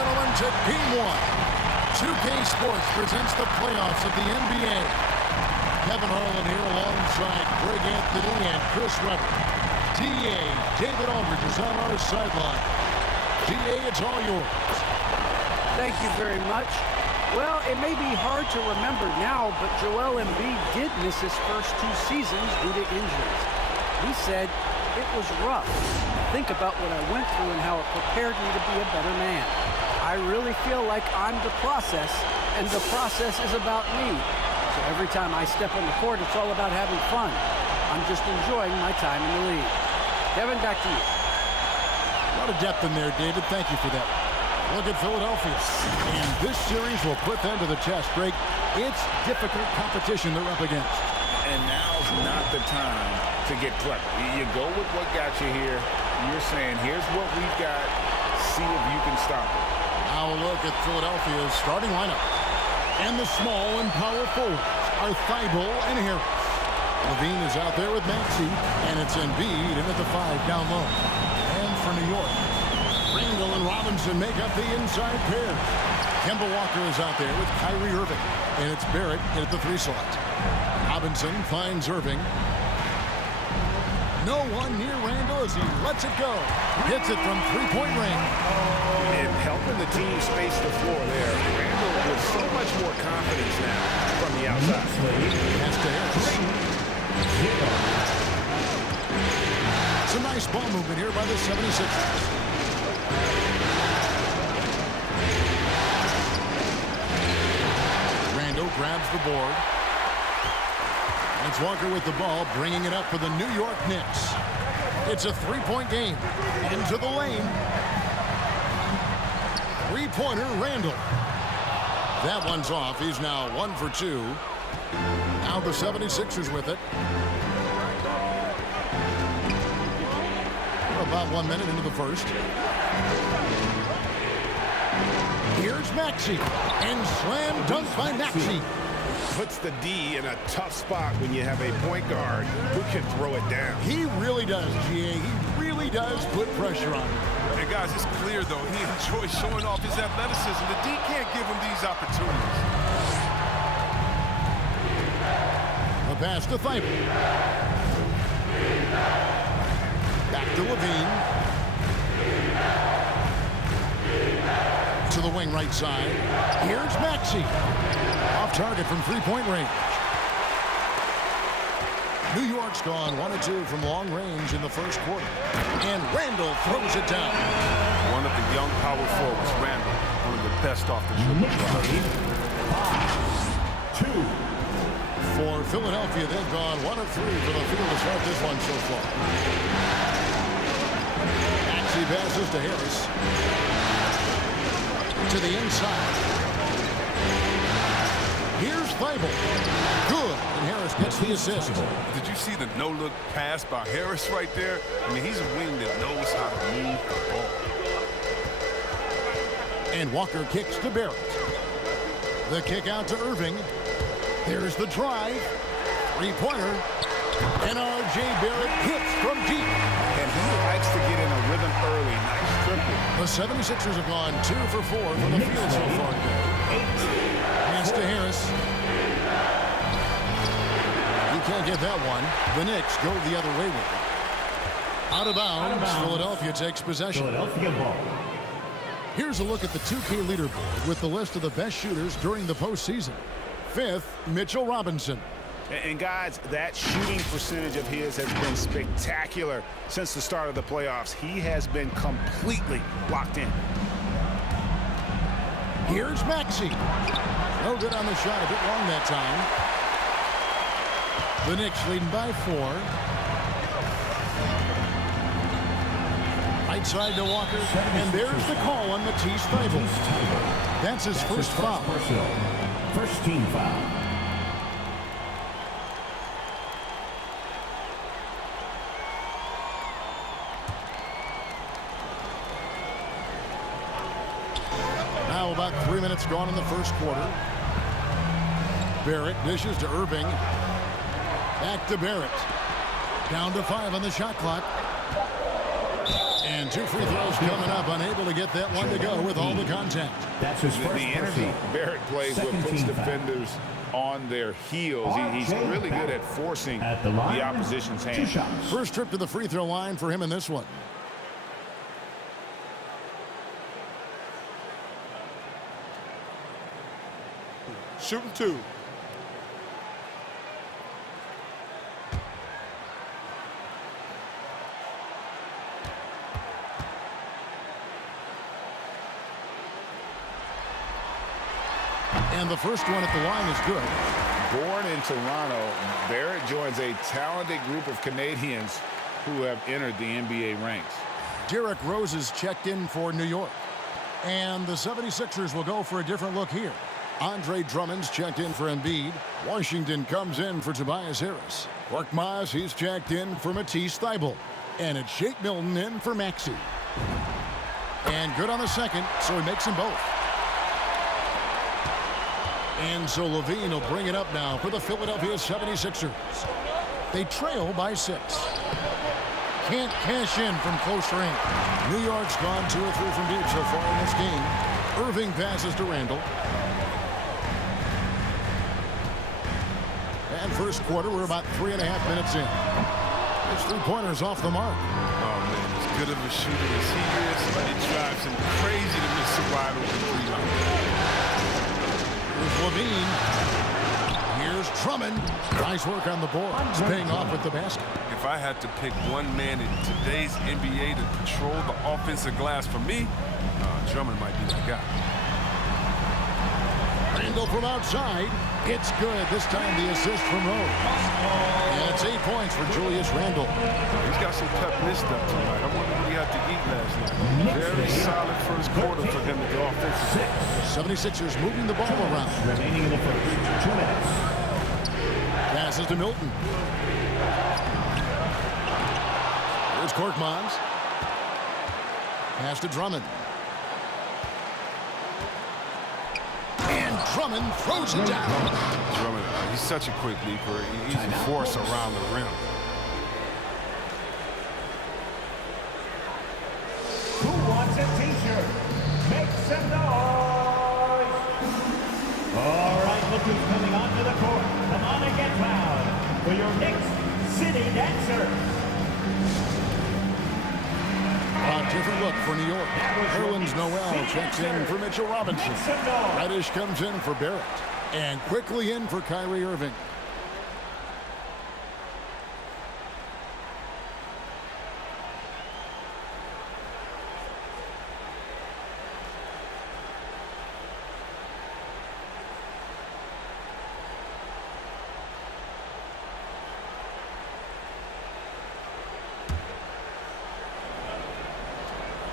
gentlemen, to Game 1. 2K Sports presents the playoffs of the NBA. Kevin Harlan here alongside Greg Anthony and Chris Webber. DA, David Aldridge is on our sideline. DA, it's all yours. Thank you very much. Well, it may be hard to remember now, but Joel Embiid did miss his first 2 seasons due to injuries. He said, "It was rough. Think about what I went through and how it prepared me to be a better man. I really feel like I'm the process, and the process is about me. So every time I step on the court, it's all about having fun. I'm just enjoying my time in the league." Kevin, back to you. A lot of depth in there, David. Thank you for that. Look at Philadelphia. And this series will put them to the test, Greg. It's difficult competition they're up against. And now's not the time to get clever. You go with what got you here. You're saying, here's what we've got. See if you can stop it. Now a look at Philadelphia's starting lineup. And the small and power forwards are Thibault and Harris. Levine is out there with Maxey. And it's Embiid in at the 5 down low. And for New York, Randle and Robinson make up the inside pair. Kemba Walker is out there with Kyrie Irving. And it's Barrett in at the 3 slot. Robinson finds Irving. No one near Randle as he lets it go. Hits it from 3-point range. And helping the team space the floor there. Randle with so much more confidence now from the outside. That's to Harris. It's a nice ball movement here by the 76ers. Randle grabs the board. And it's Walker with the ball, bringing it up for the New York Knicks. It's a 3-point game. Into the lane. 3-pointer, Randle. That one's off. He's now 1 for 2. Now the 76ers with it. We're about 1 minute into the first. Here's Maxey. And slam dunk by Maxey. Puts the D in a tough spot when you have a point guard who can throw it down. He really does, GA. He really does put pressure on him. And guys, it's clear, though, he enjoys showing off his athleticism. The D can't give him these opportunities. The pass to Thibault. Back to Levine. To the wing right side. Here's Maxey. Off target from 3-point range. New York's gone 1 of 2 from long range in the first quarter. And Randle throws it down. One of the young power forwards, Randle, one of the best off the dribble drive. 2. For Philadelphia, they've gone 1 of 3 for the field to start this one so far. Maxey passes to Harris. To the inside. Here's Thibault. Good. And Harris gets the assist. Did you see the no-look pass by Harris right there? I mean, he's a wing that knows how to move the ball. And Walker kicks to Barrett. The kick out to Irving. There's the drive. 3-pointer. And R.J. Barrett hits from deep. And he likes to get in a rhythm early. Nice triple. The 76ers have gone 2 for 4 from the field so far today. Pass to Harris. He can't get that one. The Knicks go the other way with it. Out of bounds. Philadelphia takes possession. Philadelphia ball. Here's a look at the 2K leaderboard with the list of the best shooters during the postseason. 5th, Mitchell Robinson. And guys, that shooting percentage of his has been spectacular since the start of the playoffs. He has been completely locked in. Here's Maxey. No good on the shot, a bit long that time. The Knicks leading by 4. Right side to Walker, and there's the call on Matisse Thybulle. That's his first foul. First team foul. Now about 3 minutes gone in the first quarter. Barrett dishes to Irving. Back to Barrett. Down to 5 on the shot clock. And 2 free throws coming up, unable to get that one to go with all the contact. That's his The first energy personal. Barrett plays with Second puts team foul. defenders on their heels. He's RJ really good Barrett at forcing at the line. the opposition's 2 hand. shots. First trip to the free throw line for him in this one. Shooting 2. And the first one at the line is good. Born in Toronto, Barrett joins a talented group of Canadians who have entered the NBA ranks. Derrick Rose is checked in for New York. And the 76ers will go for a different look here. Andre Drummond's checked in for Embiid. Washington comes in for Tobias Harris. Korkmaz, he's checked in for Matisse Thybulle. And it's Shake Milton in for Maxey. And good on the second, so he makes them both. And so Levine will bring it up now for the Philadelphia 76ers. They trail by 6. Can't cash in from close range. New York's gone 2 or 3 from deep so far in this game. Irving passes to Randall. And first quarter, we're about 3.5 minutes in. His 3-pointers off the mark. Oh, man, as good of a shooter as he is, it drives him crazy to miss a wide open 3 like that. Here's Levine. Here's Drummond. Nice work on the board. He's paying off with the basket. If I had to pick one man in today's NBA to control the offensive glass for me, Drummond might be that guy. Randall from outside. It's good. This time the assist from Rose. And it's 8 points for Julius Randle. He's got some pep in his step tonight. I wonder what he had to eat last night. Very solid first quarter for him to go offensively. 76ers moving the ball around. Remaining in the first. 2 minutes. Passes to Milton. Here's Korkmaz. Pass to Drummond. And Drummond throws it down. Drummond, he's such a quick leaper. He's a force around the rim. Who wants a t-shirt? Make some noise! All right, look who's coming onto the court. Come on and get loud for your next city dancer. A different look for New York. Nerlens Noel checks in for Mitchell Robinson. Reddish comes in for Barrett. And quickly in for Kyrie Irving.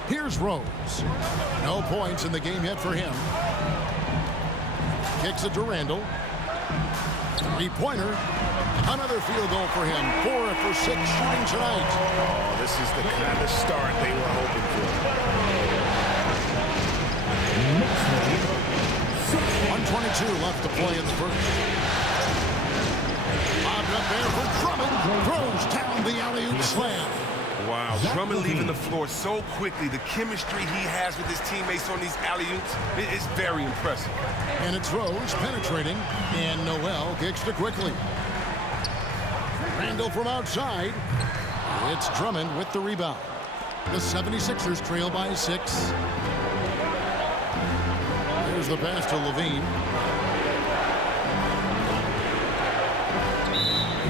Here's Rose. No points in the game yet for him. Kicks it to Randall. 3-pointer. Another field goal for him. 4 for 6 shooting tonight. Oh, this is the kind of start they were hoping for. 1:22 left to play in the first. Lobbed up there for Drummond. Throws down the alley-oop slam. Wow, Drummond leaving the floor so quickly. The chemistry he has with his teammates on these alley-oops is very impressive. And it's Rose penetrating. And Noel kicks to quickly. Randall from outside. It's Drummond with the rebound. The 76ers trail by 6. There's the pass to Levine.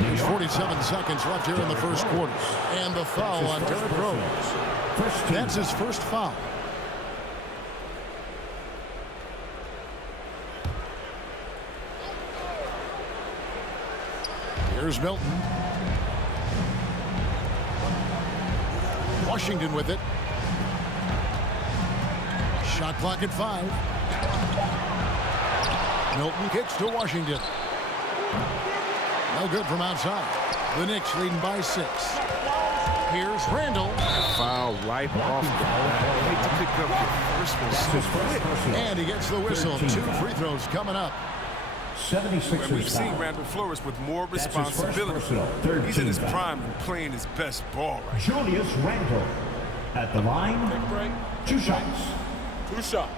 There's 47 seconds left here in the first quarter. And the foul on Derrick Rose. That's his first foul. Here's Milton. Washington with it. Shot clock at 5. Milton kicks to Washington. No good from outside. The Knicks leading by 6. Here's Randall. Foul right off the bat. Hate to pick up your first one so quick. And he gets the whistle. 2 free throws coming up. 76ers And we've seen foul. Randall flourish with more That's his first responsibility. personal. Third He's in team his foul. prime and playing his best ball right Julius Randle. At the line, Take a break. 2 shots. 2 shots.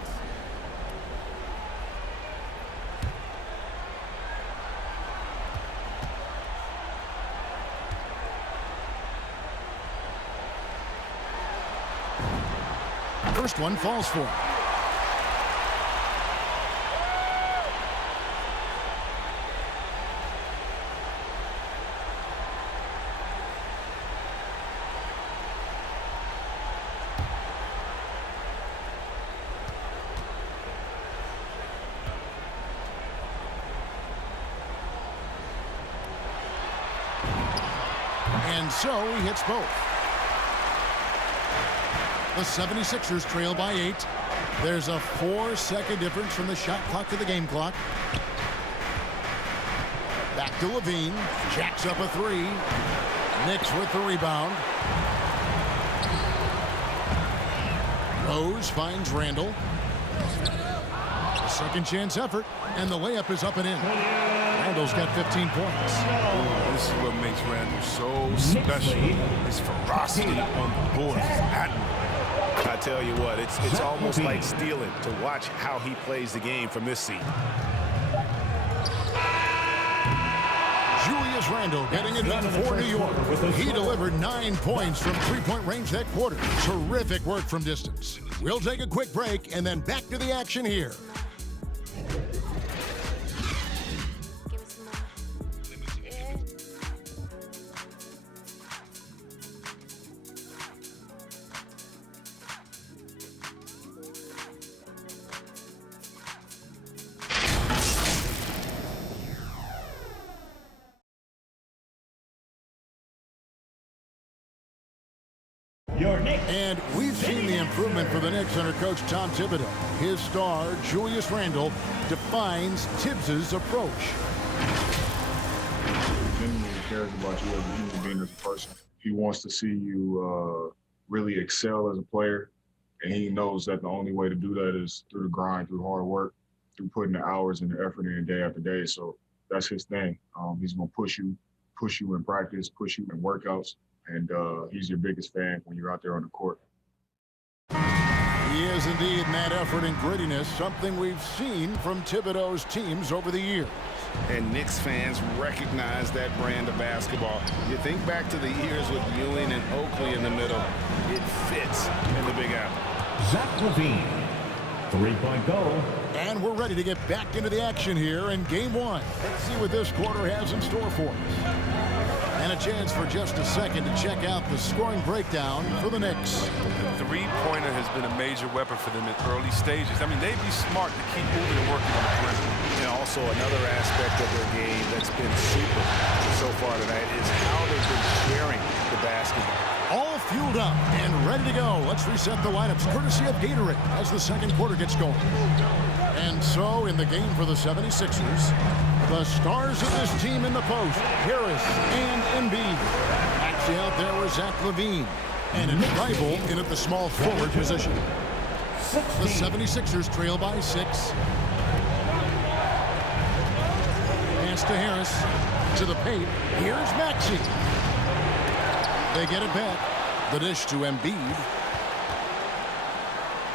First one falls for him. And so he hits both. The 76ers trail by 8. There's a 4-second difference from the shot clock to the game clock. Back to Levine. Jacks up a 3. Knicks with the rebound. Rose finds Randall. A second chance effort, and the layup is up and in. Randall's got 15 points. This is what makes Randall so special. His ferocity on the board is admirable. I tell you what, it's almost like stealing to watch how he plays the game from this seat. Julius Randle getting it done for New York. He delivered 9 points from three-point range that quarter. Terrific work from distance. We'll take a quick break and then back to the action here. Your Knicks. And we've seen the improvement for the Knicks under Coach Tom Thibodeau. His star, Julius Randle, defines Tibbs's approach. He genuinely cares about you as a human being, as a person. He wants to see you really excel as a player, and he knows that the only way to do that is through the grind, through hard work, through putting the hours and the effort in day after day. So that's his thing. He's going to push you in practice, push you in workouts. And he's your biggest fan when you're out there on the court. He is indeed in that effort and grittiness, something we've seen from Thibodeau's teams over the years. And Knicks fans recognize that brand of basketball. You think back to the years with Ewing and Oakley in the middle. It fits in the Big Apple. Zach LaVine. 3-point goal. And we're ready to get back into the action here in Game 1. Let's see what this quarter has in store for us. And a chance for just a second to check out the scoring breakdown for the Knicks. The three-pointer has been a major weapon for them in early stages. I mean, they'd be smart to keep moving and working on the perimeter. And also another aspect of their game that's been super so far tonight is how they've been sharing the basketball. All fueled up and ready to go. Let's reset the lineups courtesy of Gatorade as the second quarter gets going. And so in the game for the 76ers, the stars of this team in the post, Harris and Embiid. Actually out there was Zach LaVine. And it's Rival in at the small forward position. The 76ers trail by 6. Pass to Harris. To the paint. Here's Maxey. They get it back. The dish to Embiid.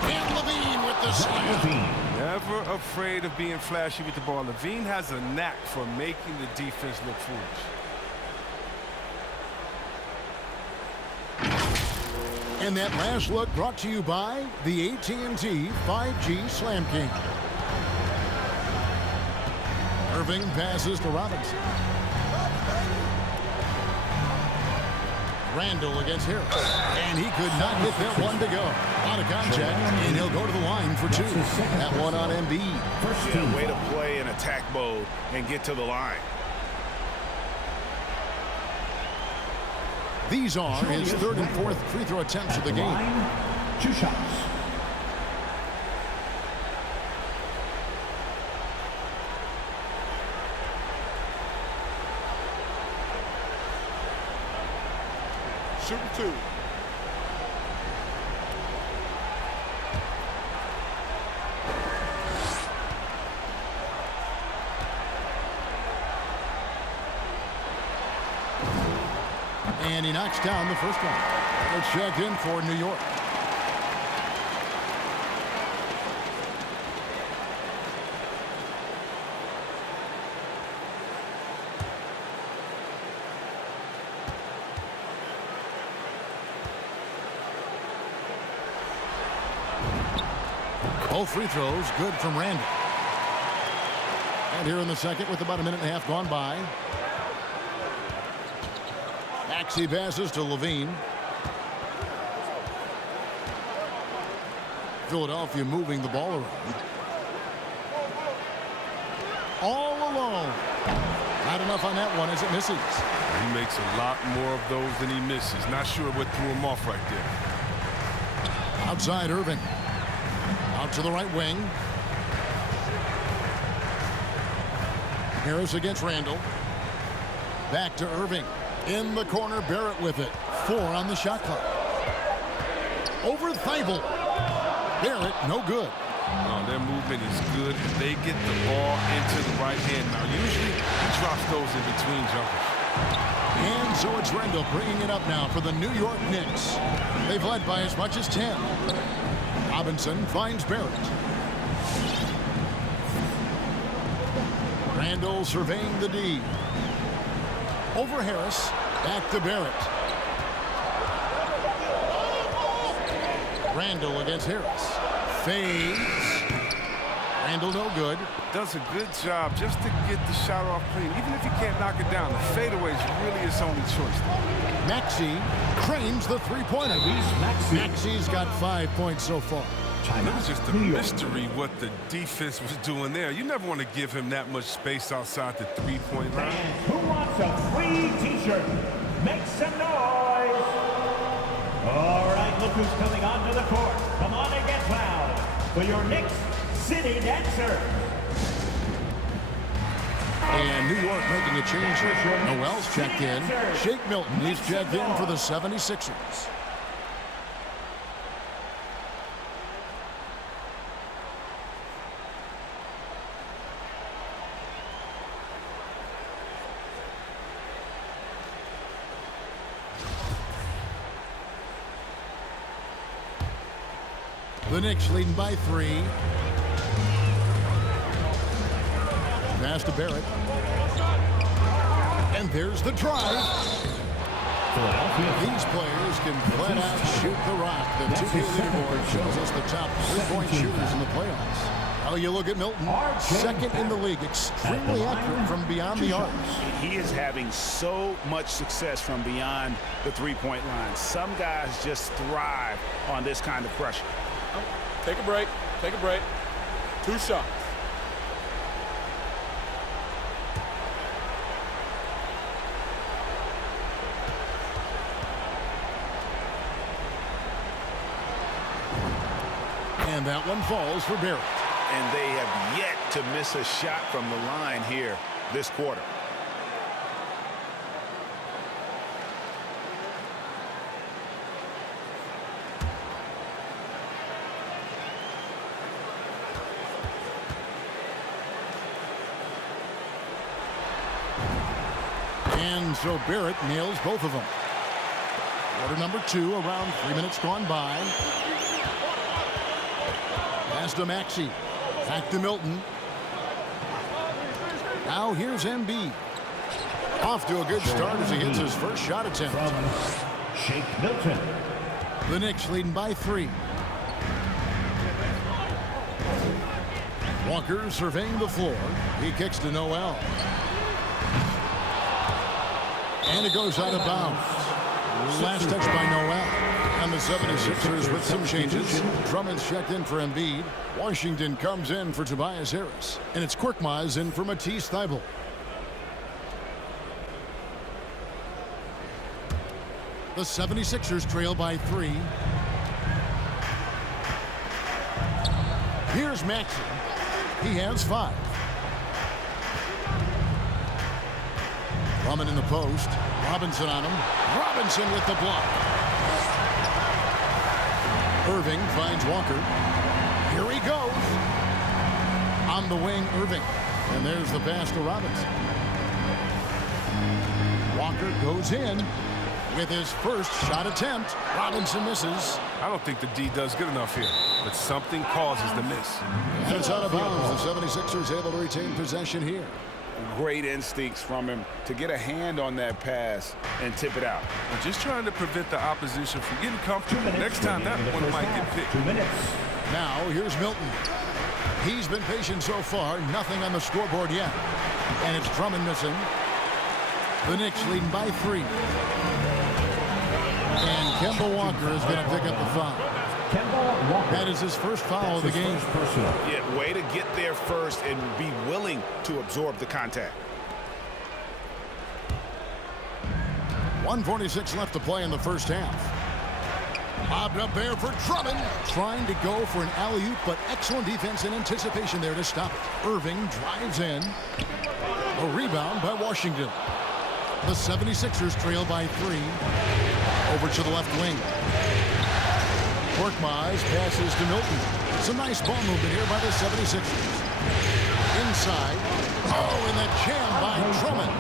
And LaVine with the slam. Never afraid of being flashy with the ball. LaVine has a knack for making the defense look foolish. And that last look brought to you by the AT&T 5G Slam King. Irving passes to Robinson. Randall against Harris. And he could not get that one to go. Out of contact, and he'll go to the line for 2. That one on Embiid. Yeah, way to play in attack mode and get to the line. These are his 3rd and 4th free throw attempts of the game. 2 shots. Shooting 2. And he knocks down the first one. They're checked in for New York. Both free throws good from Randall. And here in the second with about a minute and a half gone by. Maxey passes to Levine. Philadelphia moving the ball around. All alone. Not enough on that one as it misses. He makes a lot more of those than he misses. Not sure what threw him off right there. Outside Irving. Out to the right wing. Harris against Randall. Back to Irving. In the corner, Barrett with it. 4 on the shot clock. Over Thibault. Barrett, no good. No, their movement is good. They get the ball into the right hand. Now, usually he drops those in between jumpers. And so it's Randall bringing it up now for the New York Knicks. They've led by as much as 10. Robinson finds Barrett. Randall surveying the D. Over Harris. Back to Barrett. Randall against Harris. Fades. Randall no good. Does a good job just to get the shot off clean. Even if you can't knock it down, the fadeaway is really his only choice. Maxey cranes the three-pointer. Maxey's got 5 points so far. It was just a mystery what the defense was doing there. You never want to give him that much space outside the three-point line. Who wants a free T-shirt? Make some noise. All right, look who's coming onto the court. Come on and get loud for your Knicks City Dancer. And New York making a change here. Noel's checked in. Shake Milton is checked in for the 76ers. The Knicks leading by 3. Pass to Barrett. And there's the drive. These players can flat out shoot the rock. The 2K leaderboard shows us the top 3-point shooters in the playoffs. Oh, you look at Milton, second in the league, extremely accurate from beyond the arc. He is having so much success from beyond the three-point line. Some guys just thrive on this kind of pressure. Take a break. Take a break. 2 shots. And that one falls for Barrett. And they have yet to miss a shot from the line here this quarter. And so Barrett nails both of them. Quarter number 2, around 3 minutes gone by. Pass to Maxey. Back to Milton. Now here's Embiid. Off to a good start as he hits his first shot attempt. From Shake Milton. The Knicks leading by 3. Walker surveying the floor. He kicks to Noel. And it goes out of bounds. Last touch by Noel. And the 76ers with some changes. Drummond's checked in for Embiid. Washington comes in for Tobias Harris. And it's Korkmaz in for Matisse Thybulle. The 76ers trail by 3. Here's Maxey. He has 5. Drummond in the post. Robinson on him. Robinson with the block. Irving finds Walker. Here he goes. On the wing, Irving. And there's the pass to Robinson. Walker goes in. with his first shot attempt. Robinson misses. I don't think the D does good enough here, but something causes the miss. And it's out of bounds. The 76ers able to retain possession here. Great instincts from him to get a hand on that pass and tip it out. I'm just trying to prevent the opposition from getting comfortable. Next time, that one might get picked. 2 minutes. Now, here's Milton. He's been patient so far. Nothing on the scoreboard yet. And it's Drummond missing. The Knicks leading by 3. And Kemba Walker is going to pick up the foul. Kemba Walker. That is his first foul of the game. Yeah, way to get there first and be willing to absorb the contact. 1:46 left to play in the first half. Lobbed up there for Drummond. Trying to go for an alley-oop, but excellent defense and anticipation there to stop it. Irving drives in. A rebound by Washington. The 76ers trail by 3. Over to the left wing. Korkmaz passes to Milton. Some nice ball movement here by the 76ers. Inside. Oh, and that jam by Drummond.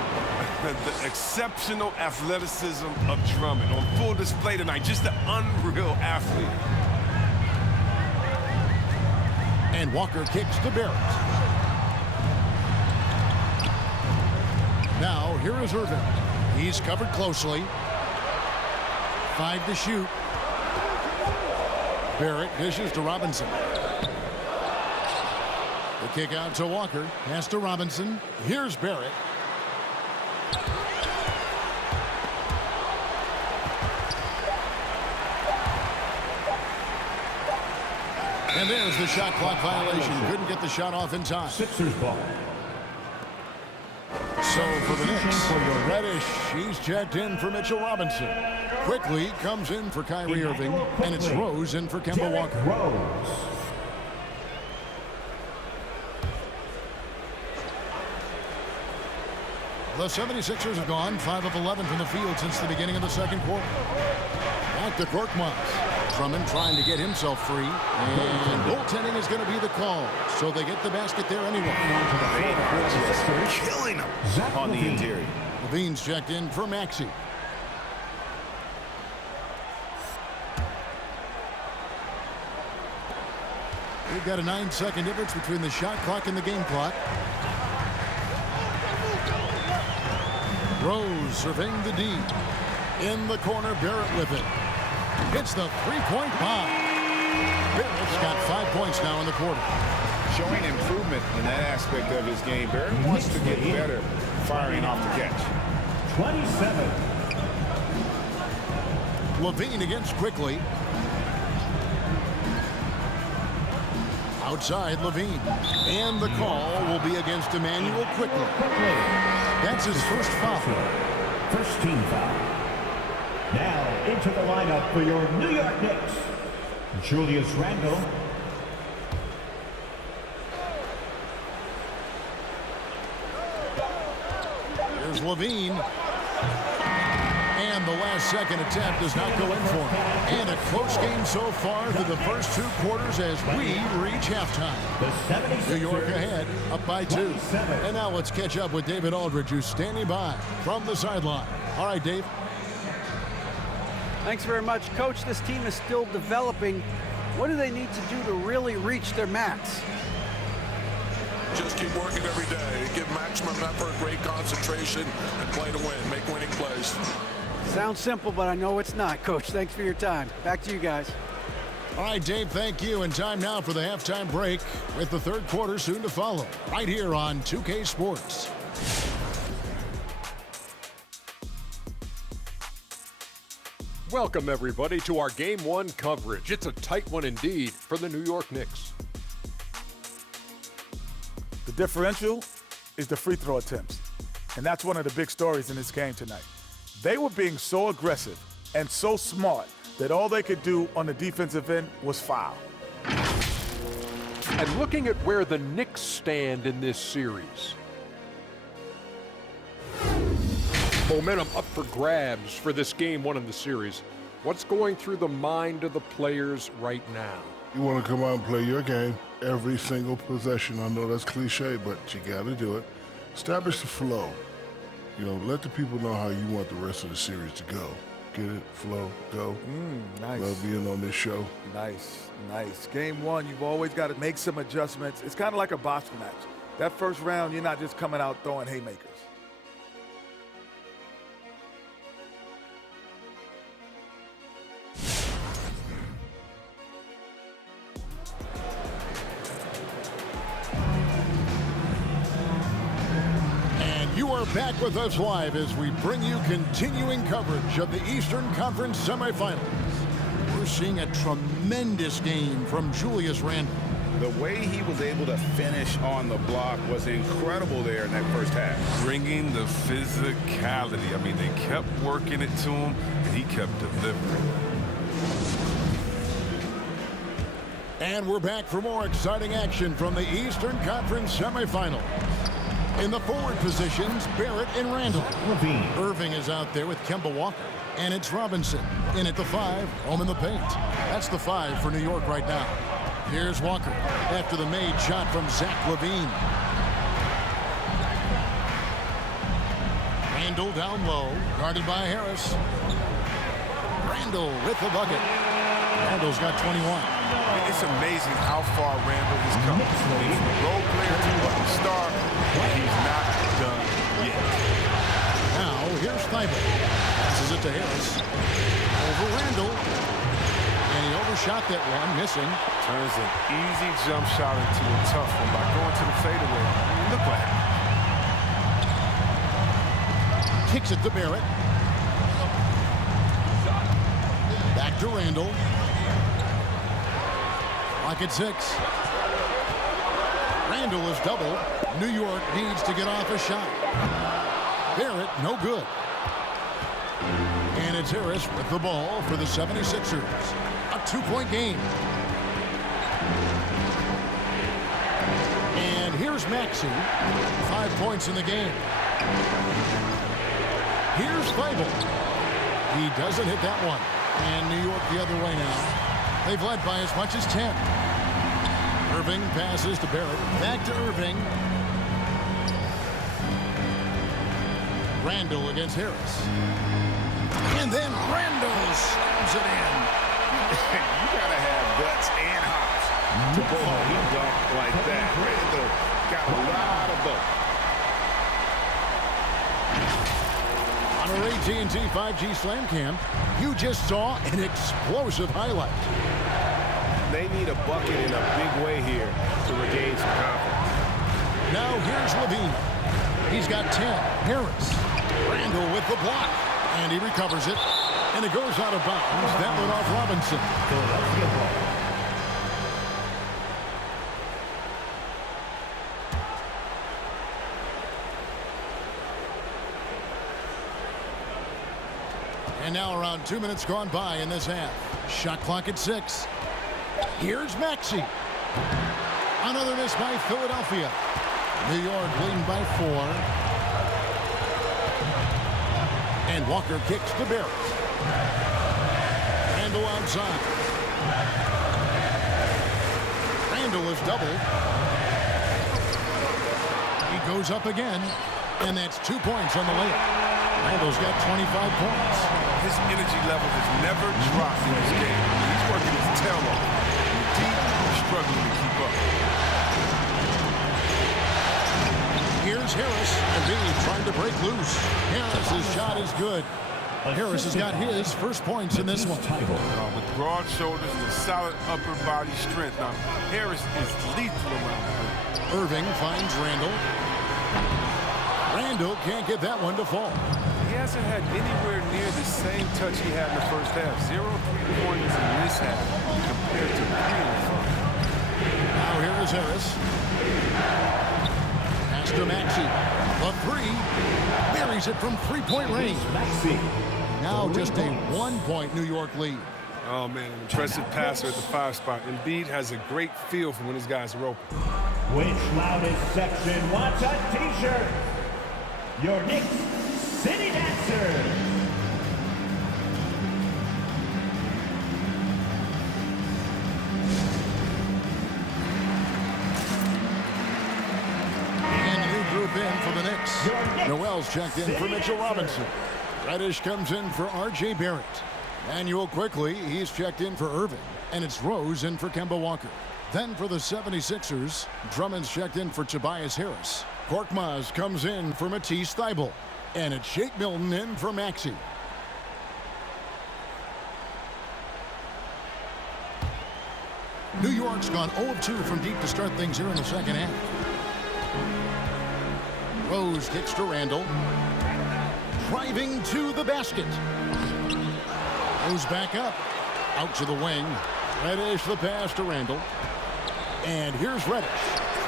The exceptional athleticism of Drummond on full display tonight. Just an unreal athlete. And Walker kicks to Barrett. Now, here is Irving. He's covered closely. 5 to shoot. Barrett dishes to Robinson. The kick out to Walker. Pass to Robinson. Here's Barrett. And there's the shot clock violation. Couldn't get the shot off in time. Sixers ball. So for the Knicks, Reddish, he's checked in for Mitchell Robinson. Quickly comes in for Kyrie Irving, and it's Rose in for Kemba Walker. Rose. The 76ers have gone 5 of 11 from the field since the beginning of the second quarter. Back to Korkmaz. Drummond trying to get himself free. And goaltending is going to be the call. So they get the basket there anyway. Killing him on the interior. Levine's checked in for Maxey. We've got a 9-second difference between the shot clock and the game clock. Rose surveying the D. In the corner, Barrett with it. Hits the three-point bomb. Barrett's got 5 points now in the quarter. Showing improvement in that aspect of his game. Barrett wants to get better firing off the catch. 27. Levine against Quickly. Outside Levine. And the call will be against Emmanuel Quickly. That's his first foul. First team foul. Now into the lineup for your New York Knicks, Julius Randle. Here's Levine. And the last second attempt does not go in for him. And a close game so far through the first 2 quarters as we reach halftime. New York ahead, up by 2. And now let's catch up with David Aldridge, who's standing by from the sideline. All right, Dave. Thanks very much, Coach. This team is still developing. What do they need to do to really reach their max? Just keep working every day. Give maximum effort, great concentration, and play to win. Make winning plays. Sounds simple, but I know it's not, Coach. Thanks for your time. Back to you guys. All right, Dave, thank you. And time now for the halftime break with the third quarter soon to follow. Right here on 2K Sports. Welcome, everybody, to our Game 1 coverage. It's a tight one indeed for the New York Knicks. The differential is the free throw attempts, and that's one of the big stories in this game tonight. They were being so aggressive and so smart that all they could do on the defensive end was foul. And looking at where the Knicks stand in this series. Momentum up for grabs for this Game 1 in the series. What's going through the mind of the players right now? You want to come out and play your game every single possession. I know that's cliche, but you got to do it. Establish the flow. You know, let the people know how you want the rest of the series to go. get it, flow, go. Nice. Love being on this show. Nice, nice. Game one, you've always got to make some adjustments. It's kind of like a boxing match. That first round, you're not just coming out throwing haymakers. You are back with us live as we bring you continuing coverage of the Eastern Conference semifinals. We're seeing a tremendous game from Julius Randle. The way he was able to finish on the block was incredible there in that first half. Bringing the physicality. I mean, they kept working it to him, and he kept delivering. And we're back for more exciting action from the Eastern Conference semifinals. In the forward positions, Barrett and Randall. Irving is out there with Kemba Walker. And it's Robinson in at the 5, home in the paint. That's the 5 for New York right now. Here's Walker after the made shot from Zach LaVine. Randall down low, guarded by Harris. Randall with the bucket. Randall's got 21. It's amazing how far Randall has come. From a role player to a star, but he's not done yet. Now, here's Thibault. Passes it to Harris. Over Randall. And he overshot that one, missing. Turns an easy jump shot into a tough one by going to the fadeaway. Look what happened. Kicks it to Barrett. Back to Randall. Clock at 6. Randall is doubled. New York needs to get off a shot. Barrett, no good. And it's Harris with the ball for the 76ers. A 2-point game. And here's Maxey. 5 points in the game. Here's Thibault. He doesn't hit that one. And New York the other way now. They've led by as much as 10. Irving passes to Barrett. Back to Irving. Randall against Harris. And then Randall slams it in. You got to have guts and hops to pull a dunk like that. Randall got a lot of both. On our AT&T 5G Slam Cam, you just saw an explosive highlight. They need a bucket in a big way here to regain some confidence. Now here's LaVine. He's got 10. Harris. Randall with the block. And he recovers it. And it goes out of bounds. That one off Robinson. And now around 2 minutes gone by in this half. Shot clock at 6. Here's Maxey. Another miss by Philadelphia. New York leading by 4. And Walker kicks to Barrett. Randall outside. Randall is doubled. He goes up again. And that's 2 points on the layup. Randall's got 25 points. His energy level has never dropped in this game. He's working his tail off. Deep, struggling to keep up. Here's Harris. Embiid trying to break loose. Harris's shot is good. Harris has got his first points in this one. With broad shoulders and a solid upper body strength. Now, Harris is lethal around the rim. Irving finds Randall. Randall can't get that one to fall. He hasn't had anywhere near the same touch he had in the first half. 0 3-pointers in this half compared to previous. Now here is Harris. Pass to Maxey. The 3. Buries it from 3-point range. Now just a 1-point New York lead. Oh, man, an impressive passer at the 5 spot. Embiid has a great feel for when his guys are open. Which loudest section wants a t-shirt? Your Knicks City Dancer. And a new group in for the Knicks. Noel's checked in for Mitchell Robinson. Reddish comes in for R.J. Barrett. Manuel quickly, he's checked in for Irving. And it's Rose in for Kemba Walker. Then for the 76ers, Drummond's checked in for Tobias Harris. Korkmaz comes in for Matisse Thybulle. And it's Shake Milton in for Maxey. New York's gone 0-2 from deep to start things here in the second half. Rose kicks to Randall. Driving to the basket. Rose back up. Out to the wing. Reddish the pass to Randall. And here's Reddish.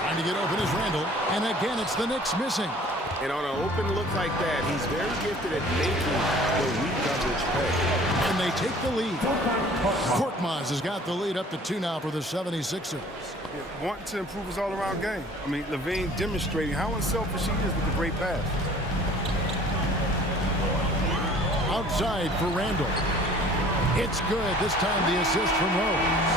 Trying to get open is Randall. And again, it's the Knicks missing. And on an open look like that, he's very gifted at making the weak coverage pay. And they take the lead. Korkmaz has got the lead up to 2 now for the 76ers. Wanting to improve his all-around game. I mean, LaVine demonstrating how unselfish he is with the great pass. Outside for Randall. It's good. This time the assist from Rose.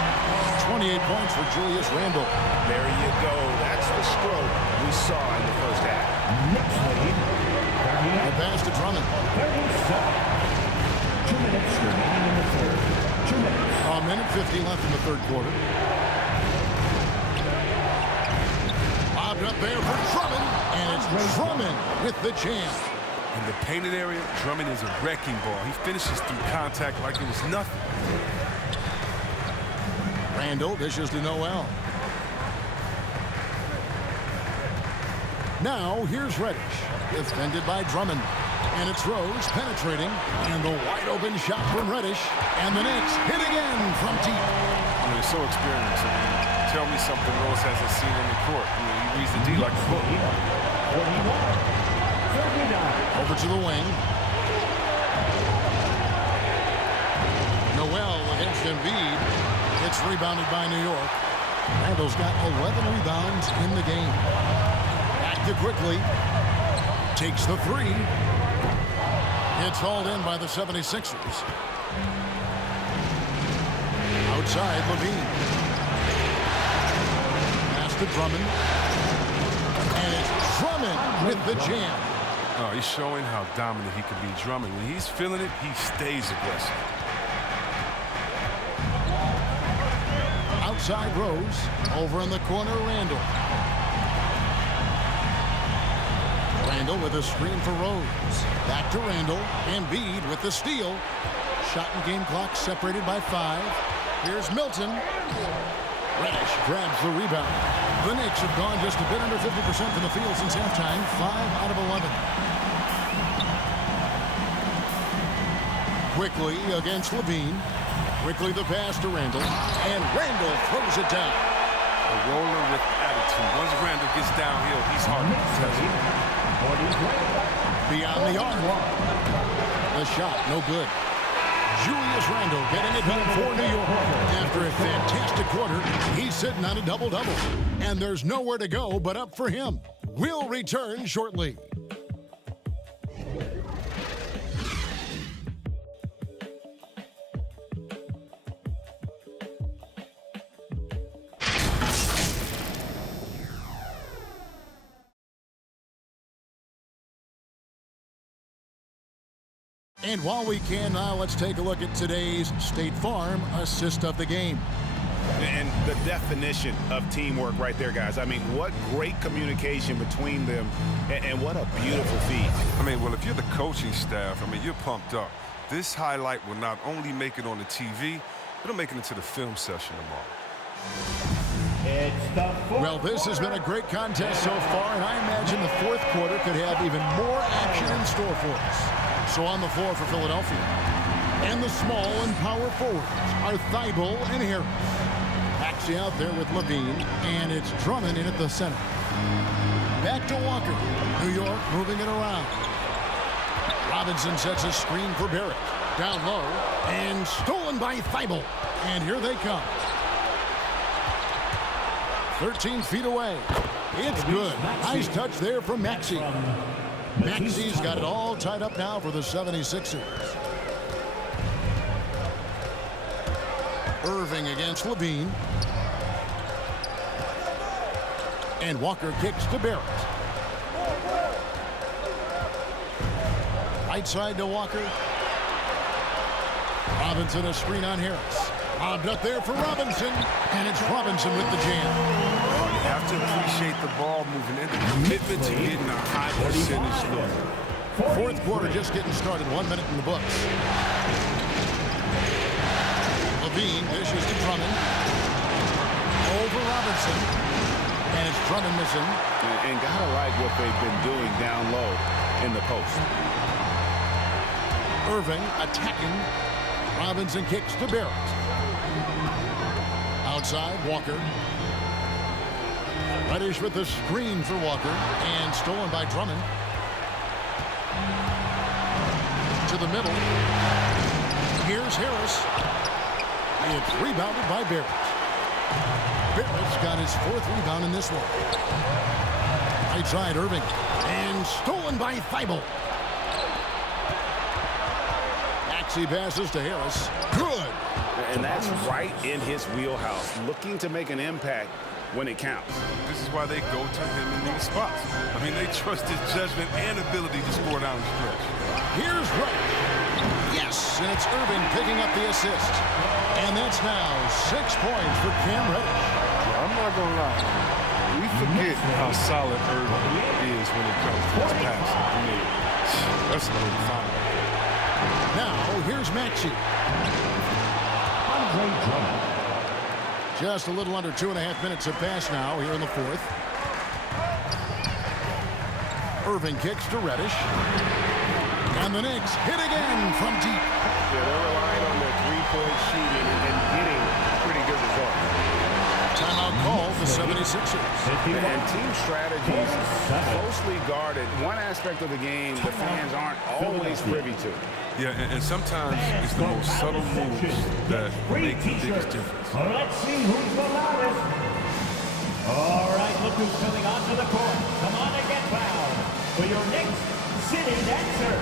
28 points for Julius Randle. There you go. That's the stroke we saw in the first half. The pass to Drummond. 2 minutes remaining in the third. 2 minutes. A minute 50 left in the third quarter. Bobbed up there for Drummond. And it's Drummond with the jam. In the painted area, Drummond is a wrecking ball. He finishes through contact like it was nothing. Randall dishes to Noel. Now here's Reddish. Defended by Drummond. And it's Rose penetrating. And the wide open shot from Reddish. And the Knicks hit again from deep. I mean, so experienced. I mean, tell me something Rose hasn't seen on the court. I mean, he reads the D like a book. 41. Over to the wing. Noel against Embiid. It's rebounded by New York. Randall's got 11 rebounds in the game. Back to quickly. Takes the three. It's hauled in by the 76ers. Outside, LaVine. Pass to Drummond. And it's Drummond with the jam. Oh, he's showing how dominant he can be. Drummond, when he's feeling it, he stays aggressive. Outside Rose. Over in the corner, Randall. Randall with a screen for Rose. Back to Randall. Embiid with the steal. Shot and game clock separated by 5. Here's Milton. Reddish grabs the rebound. The Knicks have gone just a bit under 50% from the field since halftime. 5 out of 11. Quickly against LaVine. Quickly the pass to Randall. And Randall throws it down. A roller with attitude. Once Randall gets downhill, he's hard to contest. Beyond the arc. The shot, no good. Julius Randle getting it done for New York. After a fantastic quarter, he's sitting on a double-double. And there's nowhere to go but up for him. We'll return shortly. And while we can now, let's take a look at today's State Farm assist of the game. And the definition of teamwork right there, guys. I mean, what great communication between them, and what a beautiful feed. I mean, well, if you're the coaching staff, I mean, you're pumped up. This highlight will not only make it on the TV, it'll make it into the film session tomorrow. Well, this has been a great contest so far, and I imagine the fourth quarter could have even more action in store for us. So on the floor for Philadelphia. And the small and power forwards are Thybulle and Harris. Maxey out there with LaVine, and it's Drummond in at the center. Back to Walker. New York moving it around. Robinson sets a screen for Barrett. Down low, and stolen by Thybulle. And here they come. 13 feet away. It's good. Nice touch there from Maxey. Maxey's got it all tied up now for the 76ers. Irving against LaVine. And Walker kicks to Barrett. Right side to Walker. Robinson a screen on Harris. Lobbed up there for Robinson. And it's Robinson with the jam. You have to appreciate the ball moving and the commitment to getting a high percentage look. Fourth quarter just getting started. 1 minute in the books. Levine dishes to Drummond. Over Robinson. And it's Drummond missing. And gotta like what they've been doing down low in the post. Irving attacking. Robinson kicks to Barrett. Outside, Walker. Reddish with the screen for Walker. And stolen by Drummond. To the middle. Here's Harris. It's rebounded by Barrett. Barrett's got his 4th rebound in this one. Right side, Irving. And stolen by Thibault. Maxey passes to Harris. Good. And that's right in his wheelhouse. Looking to make an impact when it counts. This is why they go to him in these spots. I mean, they trust his judgment and ability to score down the stretch. Here's Reddish. Yes, and it's Irving picking up the assist. And that's now 6 points for Cam Reddish. I'm not going to lie. We forget how solid Irving is when it comes to his passing. I mean, that's a little fine. Now, here's Maxey. Just a little under 2.5 minutes have passed now here in the 4th. Irving kicks to Reddish. And the Knicks hit again from deep. Yeah, they're relying on their three-point shooting and getting pretty good results. Timeout call for 76ers. And team strategies closely guarded. One aspect of the game the fans aren't always privy to. Yeah, and sometimes it's the most subtle moves that make the biggest difference. Let's see who's the loudest. All right, look who's coming onto the court. Come on and get fouled for your Knicks City Dancer.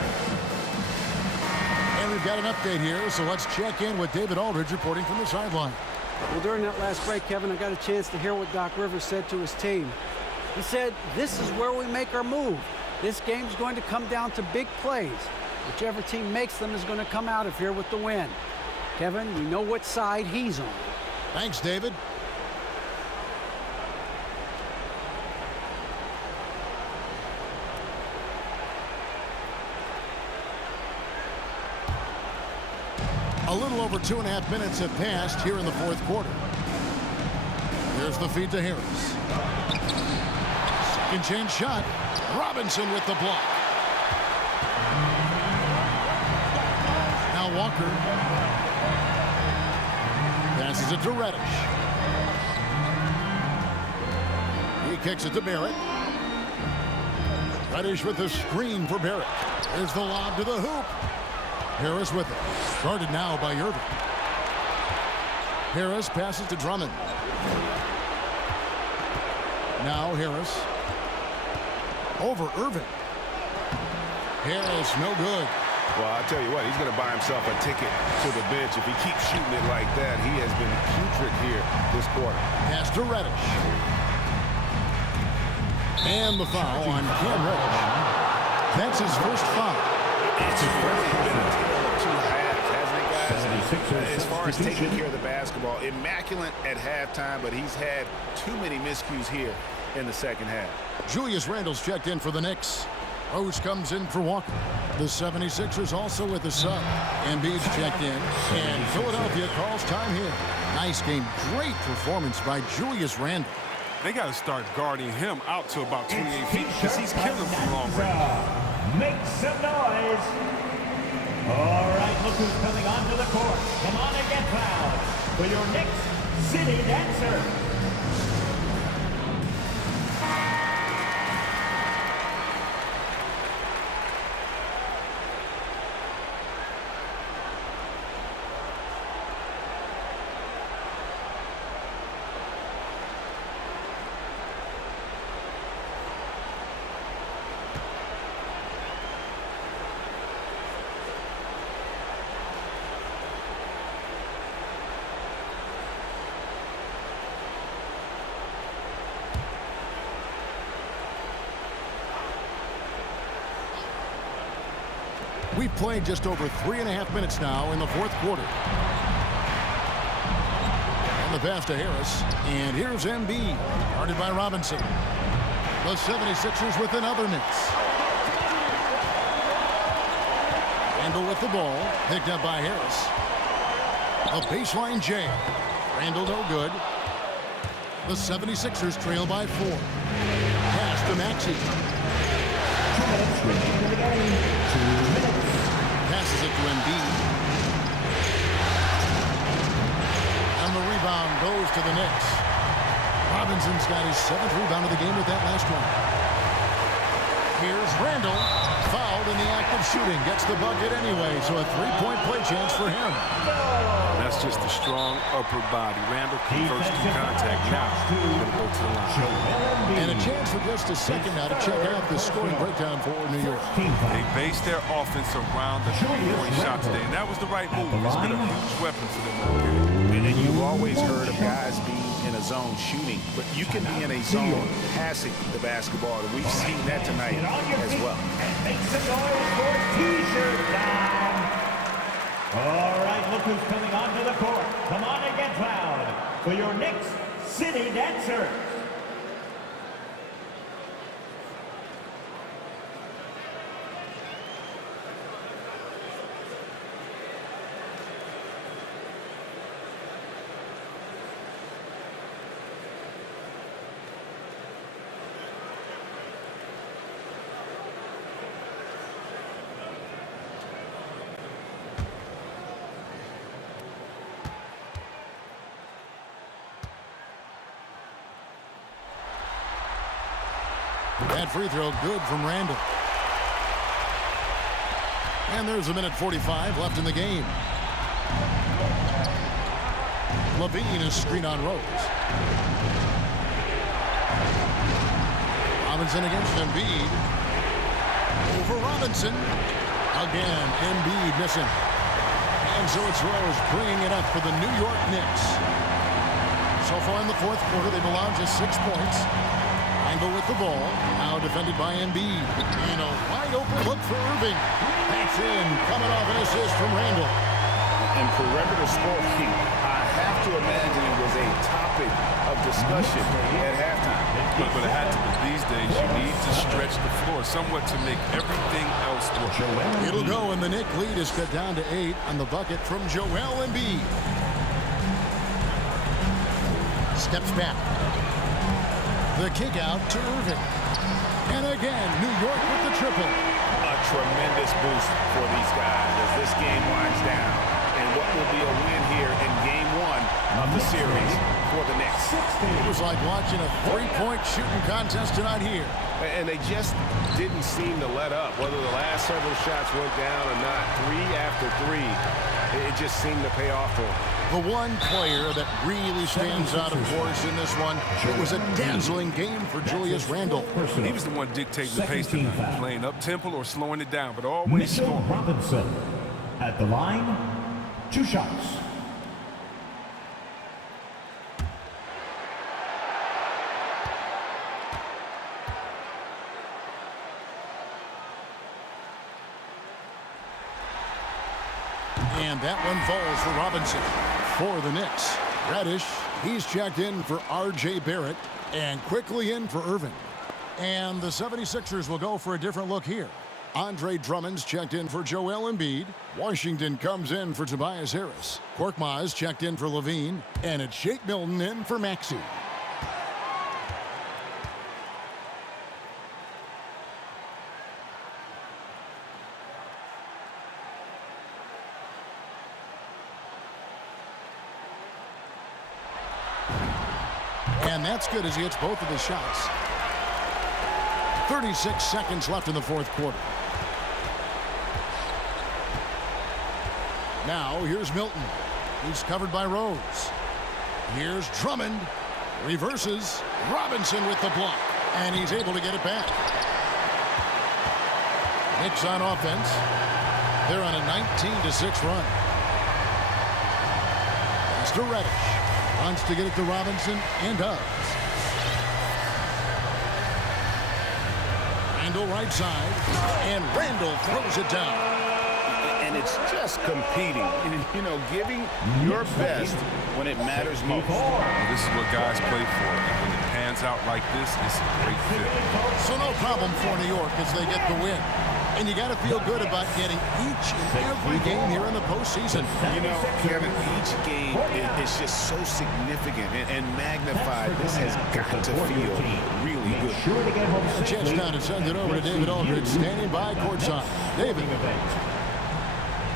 And we've got an update here, so let's check in with David Aldridge reporting from the sideline. Well, during that last break, Kevin, I got a chance to hear what Doc Rivers said to his team. He said, this is where we make our move. This game's going to come down to big plays. Whichever team makes them is going to come out of here with the win. Kevin, we know what side he's on. Thanks, David. A little over 2.5 minutes have passed here in the 4th quarter. Here's the feed to Harris. Second chance shot. Robinson with the block. Now Walker. Passes it to Reddish. He kicks it to Barrett. Reddish with the screen for Barrett. Here's the lob to the hoop. Harris with it. Guarded now by Irving. Harris passes to Drummond. Now Harris. Over Irving. Harris, no good. Well, I'll tell you what, he's going to buy himself a ticket to the bench. If he keeps shooting it like that, he has been putrid here this quarter. Pass to Reddish. And the foul on Cam Reddish. That's his first foul. It's really been a tale of two halves, hasn't it, guys? As far as taking care of the basketball, immaculate at halftime, but he's had too many miscues here in the second half. Julius Randle's checked in for the Knicks. Rose comes in for Walker. The 76ers also with the sub. Embiid's checked in, and Philadelphia calls time here. Nice game. Great performance by Julius Randle. They got to start guarding him out to about 28 feet because he's killing from long range. Make some noise. All right, look who's coming onto the court. Come on and get fouled for your Knicks City Dancer. We've played just over 3.5 minutes now in the fourth quarter. And the pass to Harris. And here's Embiid, guarded by Robinson. The 76ers with another miss. Randle with the ball, picked up by Harris. A baseline jam. Randle no good. The 76ers trail by 4. Pass to Maxey. Passes it to Embiid. And the rebound goes to the Knicks. Robinson's got his 7th rebound of the game with that last one. Here's Randle. Fouled in the act of shooting. Gets the bucket anyway, so a 3-point play chance for him. That's just a strong upper body. Randle converts to contact. Now, going to go to the line. And a chance for just a second now to check out the scoring breakdown for New York. They based their offense around the 3-point shot today, and that was the right move. It's been a huge weapon for them all game. And you've always heard of guys being in a zone shooting, but you can be in a zone passing the basketball, and we've seen that tonight as well. Make some noise for T-shirt time. All right, look who's coming onto the court. Come on and get loud for your Knicks City Dancers. That free throw good from Randle. And there's a minute 45 left in the game. LaVine is screen on Rose. Robinson against Embiid. Over Robinson. Again, Embiid missing. And so it's Rose bringing it up for the New York Knicks. So far in the fourth quarter, they've allowed just 6 points. Angle with the ball, now defended by Embiid. And a wide open look for Irving. That's in, coming off an assist from Randle. And perimeter scoring, I have to imagine it was a topic of discussion at halftime. But it had to be. These days, you need to stretch the floor somewhat to make everything else work. It'll go, and the Knicks lead is cut down to 8 on the bucket from Joel Embiid. Steps back. The kick out to Irving. And again, New York with the triple. A tremendous boost for these guys as this game winds down. And what will be a win here in game 1 of the series for the Knicks. It was like watching a 3-point shooting contest tonight here. And they just didn't seem to let up. Whether the last several shots went down or not, 3 after 3, it just seemed to pay off for them. The one player that really stands out, of course, in this one, it was a dazzling game for Julius Randle. He was the one dictating the pace tonight, playing up-tempo or slowing it down, but always scoring. Robinson at the line, 2 shots. And that one falls for Robinson. For the Knicks, Reddish, he's checked in for R.J. Barrett, and quickly in for Irving. And the 76ers will go for a different look here. Andre Drummond's checked in for Joel Embiid. Washington comes in for Tobias Harris. Korkmaz checked in for LaVine, and it's Shake Milton in for Maxey. And that's good as he hits both of the shots. 36 seconds left in the fourth quarter. Now here's Milton. He's covered by Rose. Here's Drummond. Reverses. Robinson with the block. And he's able to get it back. Knicks on offense. They're on a 19-6 run. Pass to Reddish. Wants to get it to Robinson, and does. Randle right side, and Randle throws it down. and it's just competing. You know, giving your best when it matters most. This is what guys play for. And when it pans out like this, it's a great fit. So no problem for New York as they get the win. And you got to feel good about getting each and every game here in the postseason. You know, Kevin, each game is just so significant and magnified. This has got to feel really good. A chance now to send it over to David Aldridge, standing by courtside. David.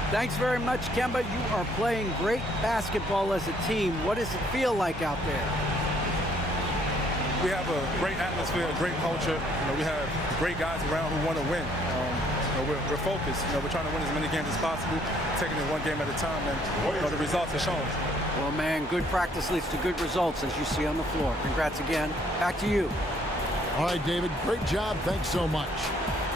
Thanks very much, Kemba. You are playing great basketball as a team. What does it feel like out there? We have a great atmosphere, a great culture. You know, we have great guys around who want to win. You know, we're focused. You know, we're trying to win as many games as possible, taking it one game at a time, and you know, the results are showing. Well, man, good practice leads to good results, as you see on the floor. Congrats again. Back to you. All right, David, great job. Thanks so much.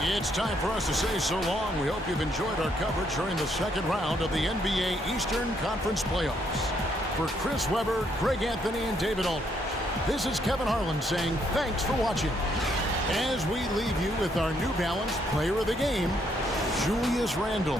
It's time for us to say so long. We hope you've enjoyed our coverage during the second round of the NBA Eastern Conference Playoffs. For Chris Webber, Greg Anthony, and David Aldridge, this is Kevin Harlan saying thanks for watching. As we leave you with our New Balance Player of the Game, Julius Randle.